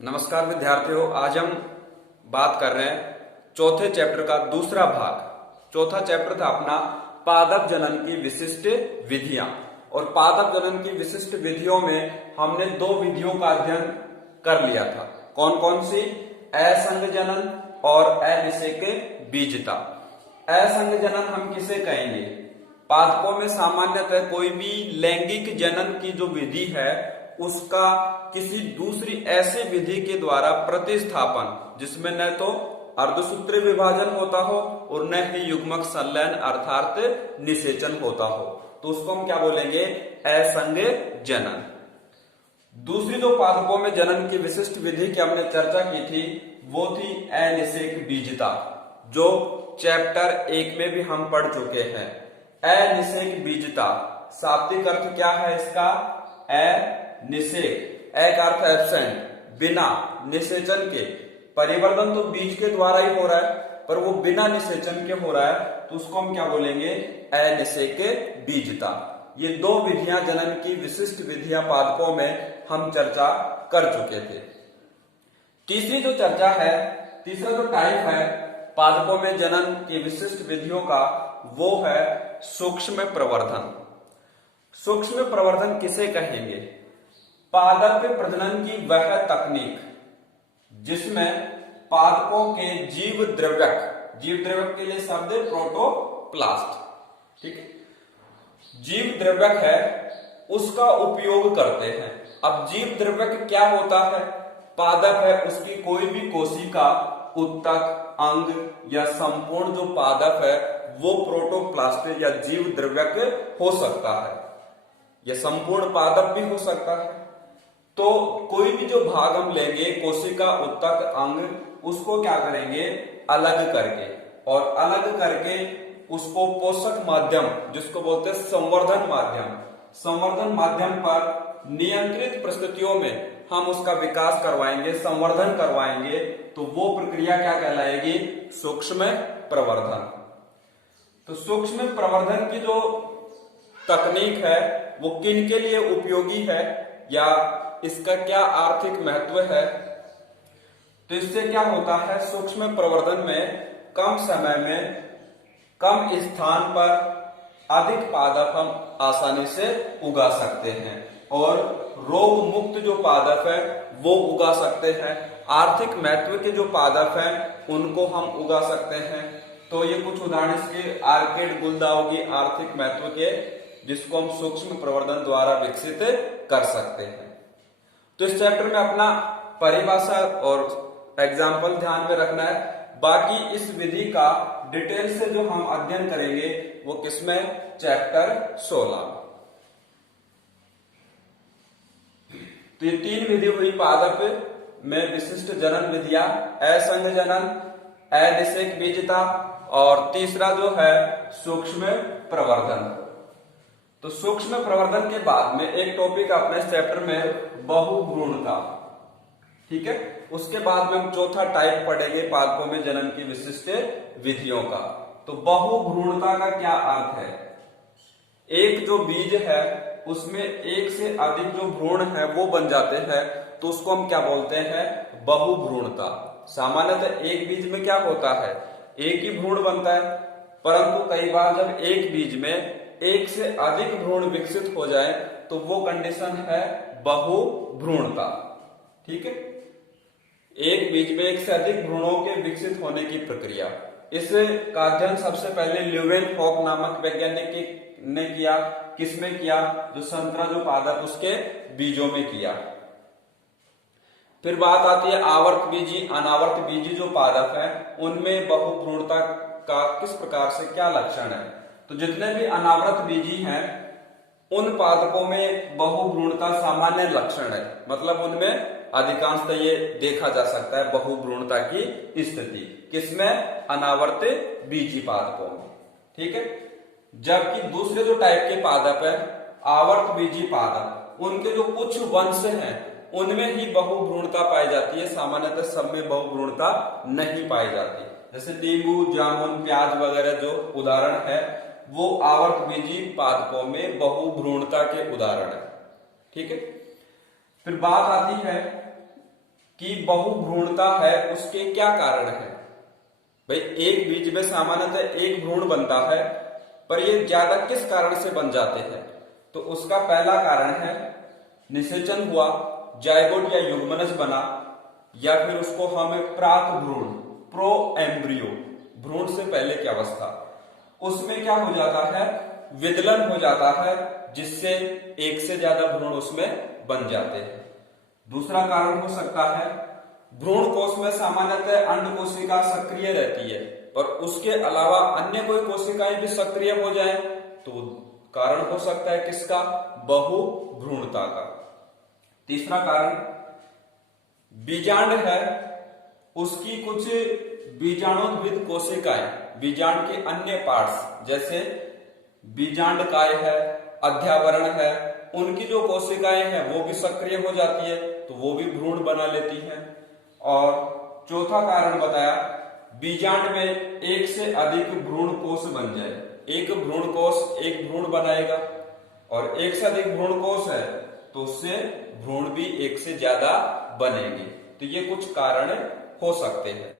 नमस्कार विद्यार्थियों, आज हम बात कर रहे हैं चौथे चैप्टर का दूसरा भाग। चौथा चैप्टर था अपना पादप जनन की विशिष्ट विधियां। और पादप जनन की विशिष्ट विधियों में हमने दो विधियों का अध्ययन कर लिया था। कौन कौन सी? असंग जनन और अनिषेक बीजता। असंग जनन हम किसे कहेंगे? पादपों में सामान्यतः कोई भी लैंगिक जनन की जो विधि है उसका किसी दूसरी ऐसी विधि के द्वारा प्रतिस्थापन, जिसमें न तो अर्धसूत्रीय विभाजन होता हो और न ही युग्मक संलयन अर्थात निषेचन होता हो, तो उसको हम क्या बोलेंगे? असंग जनन। दूसरी जो पादपों में जनन की विशिष्ट विधि की हमने चर्चा की थी वो थी अनिषेक बीजता, जो चैप्टर 1 में भी हम पढ़ चुके हैं। अनिषेक बीजता शाब्दिक अर्थ क्या है इसका? अनिषेक, एक अर्थ एब्सेंट, बिना निषेचन के। परिवर्तन तो बीज के द्वारा ही हो रहा है पर वो बिना निषेचन के हो रहा है, तो उसको हम क्या बोलेंगे? अनिषेक बीजता। ये दो विधियां जनन की विशिष्ट विधियां पादपों में हम चर्चा कर चुके थे। तीसरी जो चर्चा है, तीसरा जो टाइप है पादपों में जनन की विशिष्ट विधियों का, वो है सूक्ष्म प्रवर्धन। सूक्ष्म प्रवर्धन किसे कहेंगे? पादप प्रजनन की वह तकनीक जिसमें पादपों के जीव द्रव्यक के लिए शब्द प्रोटोप्लास्ट, ठीक है, जीव द्रव्यक है उसका उपयोग करते हैं। अब जीव द्रव्यक क्या होता है? पादप है उसकी कोई भी कोशिका, उत्तक, अंग या संपूर्ण जो पादप है वो प्रोटोप्लास्ट या जीव द्रव्यक हो सकता है, या संपूर्ण पादप भी हो सकता है। तो कोई भी जो भाग हम लेंगे, कोशिका, उत्तक, अंग, उसको क्या करेंगे? अलग करके, और अलग करके उसको पोषक माध्यम, जिसको बोलते हैं संवर्धन माध्यम पर नियंत्रित परिस्थितियों में हम उसका विकास करवाएंगे, संवर्धन करवाएंगे, तो वो प्रक्रिया क्या कहलाएगी? सूक्ष्म प्रवर्धन। तो सूक्ष्म प्रवर्धन की जो तकनीक है वो किन के लिए उपयोगी है, या इसका क्या आर्थिक महत्व है? तो इससे क्या होता है? सूक्ष्म प्रवर्धन में कम समय में कम स्थान पर अधिक पादप हम आसानी से उगा सकते हैं, और रोग मुक्त जो पादप है वो उगा सकते हैं। आर्थिक महत्व के जो पादप हैं उनको हम उगा सकते हैं। तो ये कुछ उदाहरण इसके आर्किड, गुलदाउदी आर्थिक महत्व के, जिसको हम सूक्ष्म प्रवर्धन द्वारा विकसित कर सकते हैं। तो इस चैप्टर में अपना परिभाषा और एग्जाम्पल ध्यान में रखना है। बाकी इस विधि का डिटेल से जो हम अध्ययन करेंगे वो किसमें? चैप्टर 16। तो ये तीन विधि हुई पादप में विशिष्ट जनन विधियां, असंग जनन, अनिषेक बीजता, और तीसरा जो है सूक्ष्म प्रवर्धन। तो सूक्ष्म प्रवर्धन के बाद में एक टॉपिक अपने चैप्टर में बहुभ्रूणता, ठीक है। उसके बाद में हम चौथा टाइप पढ़ेंगे पादपों में जनन की विशिष्ट विधियों का। तो बहुभ्रूणता का क्या अर्थ है? एक जो बीज है उसमें एक से अधिक जो भ्रूण है वो बन जाते हैं, तो उसको हम क्या बोलते हैं? बहुभ्रूणता। सामान्यतः एक बीज में क्या होता है? एक ही भ्रूण बनता है, परंतु कई बार जब एक बीज में एक से अधिक भ्रूण विकसित हो जाए तो वो कंडीशन है बहुभ्रूणता, ठीक है। एक बीज में एक से अधिक भ्रूणों के विकसित होने की प्रक्रिया, इसका अध्ययन सबसे पहले ल्यूवेनहॉक नामक वैज्ञानिक ने किया। किसमें किया? जो संतरा जो पादप उसके बीजों में किया। फिर बात आती है आवर्त बीजी, अनावर्त बीजी जो पादप है उनमें बहुभ्रूणता का किस प्रकार से क्या लक्षण है? तो जितने भी अनावृत बीजी हैं उन पादपों में बहुभ्रूणता सामान्य लक्षण है, मतलब उनमें अधिकांशतः ये देखा जा सकता है बहुभ्रूणता की स्थिति। किसमें? अनावर्त बीजी पादपों में, ठीक है। जबकि दूसरे जो टाइप के पादप है आवर्त बीजी पादप, उनके जो कुछ वंश हैं उनमें ही बहुभ्रूणता पाई जाती है, सामान्यतः सब में बहुभ्रूणता नहीं पाई जाती। जैसे नींबू, जामुन, प्याज वगैरह जो उदाहरण है वो आवर्त बीजी पादपों में बहुभ्रूणता के उदाहरण है, ठीक है। फिर बात आती है कि बहुभ्रूणता है उसके क्या कारण है। भाई एक बीज में सामान्यतः एक भ्रूण बनता है, पर ये ज्यादा किस कारण से बन जाते हैं। तो उसका पहला कारण है निषेचन हुआ, जायगोट या युग्मनज बना, या फिर उसको हम प्राक भ्रूण, प्रो एम्ब्रियो, भ्रूण से पहले की अवस्था, उसमें क्या हो जाता है, विदलन हो जाता है, जिससे एक से ज्यादा भ्रूण उसमें बन जाते हैं। दूसरा कारण हो सकता है भ्रूण कोश में सामान्यतः अंड कोशिका सक्रिय रहती है, पर उसके अलावा अन्य कोई कोशिकाएं भी सक्रिय हो जाए, तो कारण हो सकता है किसका, बहुभ्रूणता का। तीसरा कारण बीजांड है, उसकी कुछ बीजाणुद्भिद कोशिकाएं, बीजांड के अन्य पार्ट्स जैसे बीजांडकाय है, अध्यावरण है, उनकी जो कोशिकाएं हैं वो भी सक्रिय हो जाती है, तो वो भी भ्रूण बना लेती हैं। और चौथा कारण बताया बीजांड में एक से अधिक भ्रूण कोष बन जाए, एक भ्रूण कोष एक भ्रूण बनाएगा, और एक से अधिक भ्रूण कोष है तो उससे भ्रूण भी एक से ज्यादा बनेंगे। तो ये कुछ कारण हो सकते हैं।